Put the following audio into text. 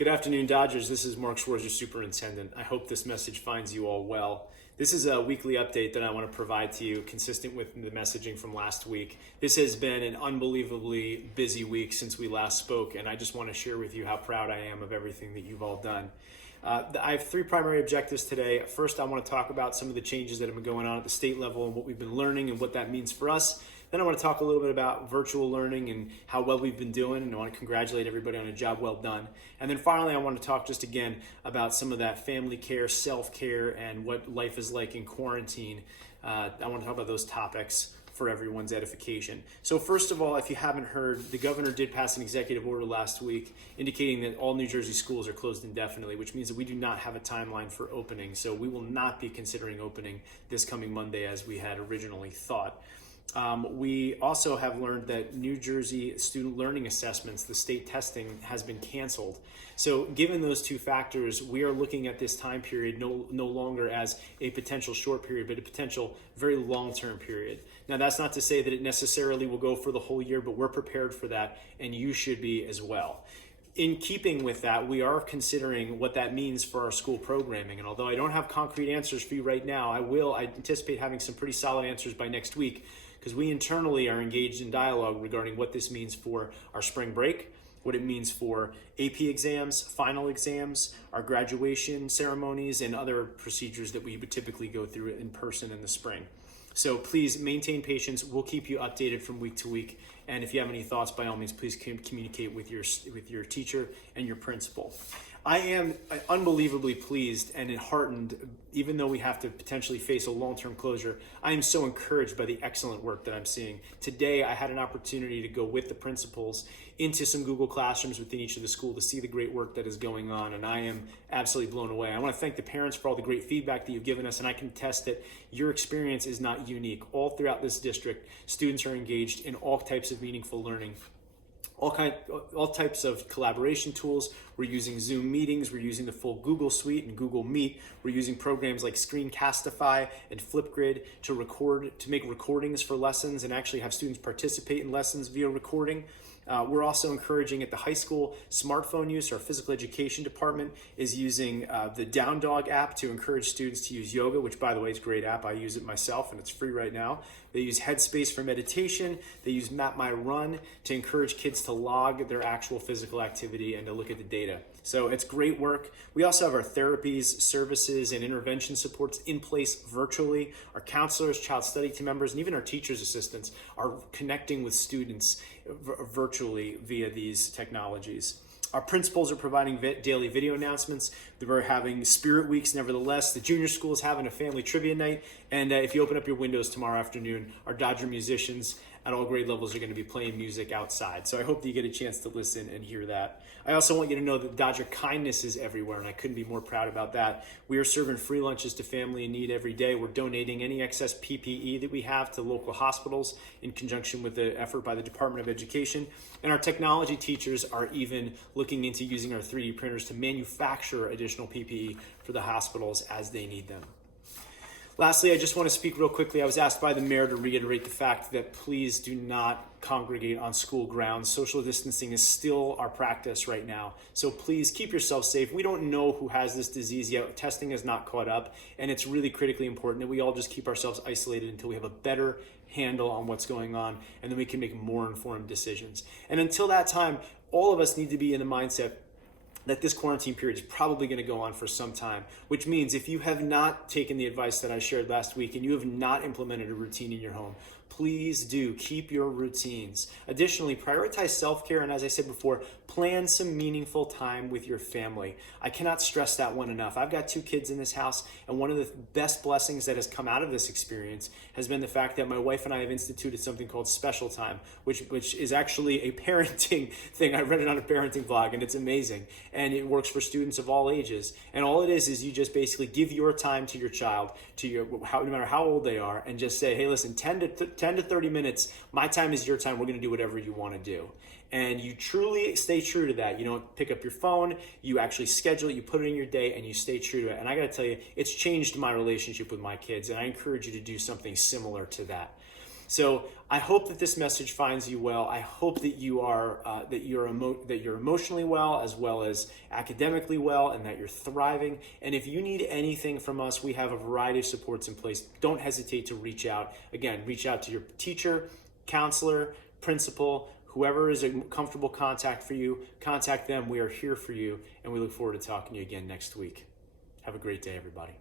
Good afternoon, Dodgers. This is Mark Schwarzer, Superintendent. I hope this message finds you all well. This is a weekly update that I want to provide to you consistent with the messaging from last week. This has been an unbelievably busy week since we last spoke, and I just want to share with you how proud I am of everything that you've all done. I have three primary objectives today. First, I want to talk about some of the changes that have been going on at the state level and what we've been learning and what that means for us. Then I want to talk a little bit about virtual learning and how well we've been doing, and I want to congratulate everybody on a job well done. And then finally, I want to talk just again about some of that family care, self-care, and what life is like in quarantine. I want to talk about those topics for everyone's edification. So first of all, if you haven't heard, the governor did pass an executive order last week indicating that all New Jersey schools are closed indefinitely, which means that we do not have a timeline for opening. So we will not be considering opening this coming Monday as we had originally thought. We also have learned that New Jersey student learning assessments, the state testing, has been canceled. So given those two factors, we are looking at this time period no longer as a potential short period, but a potential very long-term period. Now, that's not to say that it necessarily will go for the whole year, but we're prepared for that, and you should be as well. In keeping with that, we are considering what that means for our school programming. And although I don't have concrete answers for you right now, I anticipate having some pretty solid answers by next week, because we internally are engaged in dialogue regarding what this means for our spring break, what it means for AP exams, final exams, our graduation ceremonies, and other procedures that we would typically go through in person in the spring. So please maintain patience. We'll keep you updated from week to week. And if you have any thoughts, by all means, please communicate with your teacher and your principal. I am unbelievably pleased and heartened, even though we have to potentially face a long-term closure. I am so encouraged by the excellent work that I'm seeing. Today, I had an opportunity to go with the principals into some Google Classrooms within each of the school to see the great work that is going on, and I am absolutely blown away. I want to thank the parents for all the great feedback that you've given us, and I can attest that your experience is not unique. All throughout this district, students are engaged in all types of meaningful learning. All types of collaboration tools. We're using Zoom meetings. We're using the full Google Suite and Google Meet. We're using programs like Screencastify and Flipgrid to make recordings for lessons and actually have students participate in lessons via recording. We're also encouraging at the high school smartphone use. Our physical education department is using the Down Dog app to encourage students to use yoga, which, by the way, is a great app. I use it myself, and it's free right now. They use Headspace for meditation. They use Map My Run to encourage kids to log their actual physical activity and to look at the data. So it's great work. We also have our therapies, services, and intervention supports in place virtually. Our counselors, child study team members, and even our teachers' assistants are connecting with students virtually via these technologies. Our principals are providing daily video announcements. We're having Spirit Weeks, nevertheless. The junior school is having a family trivia night. And if you open up your windows tomorrow afternoon, our Dodger musicians at all grade levels are going to be playing music outside. So I hope that you get a chance to listen and hear that. I also want you to know that Dodger kindness is everywhere, and I couldn't be more proud about that. We are serving free lunches to family in need every day. We're donating any excess PPE that we have to local hospitals in conjunction with the effort by the Department of Education. And our technology teachers are even looking into using our 3D printers to manufacture additional PPE for the hospitals as they need them. Lastly, I just want to speak real quickly. I was asked by the mayor to reiterate the fact that please do not congregate on school grounds. Social distancing is still our practice right now. So please keep yourself safe. We don't know who has this disease yet. Testing has not caught up, and it's really critically important that we all just keep ourselves isolated until we have a better handle on what's going on, and then we can make more informed decisions. And until that time, all of us need to be in the mindset that this quarantine period is probably going to go on for some time, which means if you have not taken the advice that I shared last week and you have not implemented a routine in your home, please do keep your routines. Additionally, prioritize self-care, and as I said before, plan some meaningful time with your family. I cannot stress that one enough. I've got 2 kids in this house, and one of the best blessings that has come out of this experience has been the fact that my wife and I have instituted something called Special Time, which is actually a parenting thing. I read it on a parenting blog, and it's amazing, and it works for students of all ages. And all it is you just basically give your time to your child, no matter how old they are, and just say, hey, listen, 10 to 30 minutes, my time is your time. We're going to do whatever you want to do. And you truly stay true to that. You don't pick up your phone, you actually schedule it, you put it in your day, and you stay true to it. And I got to tell you, it's changed my relationship with my kids, and I encourage you to do something similar to that. So I hope that this message finds you well. I hope that you are that you're emotionally well as academically well, and that you're thriving. And if you need anything from us, we have a variety of supports in place. Don't hesitate to reach out. Again, reach out to your teacher, counselor, principal, whoever is a comfortable contact for you. Contact them. We are here for you, and we look forward to talking to you again next week. Have a great day, everybody.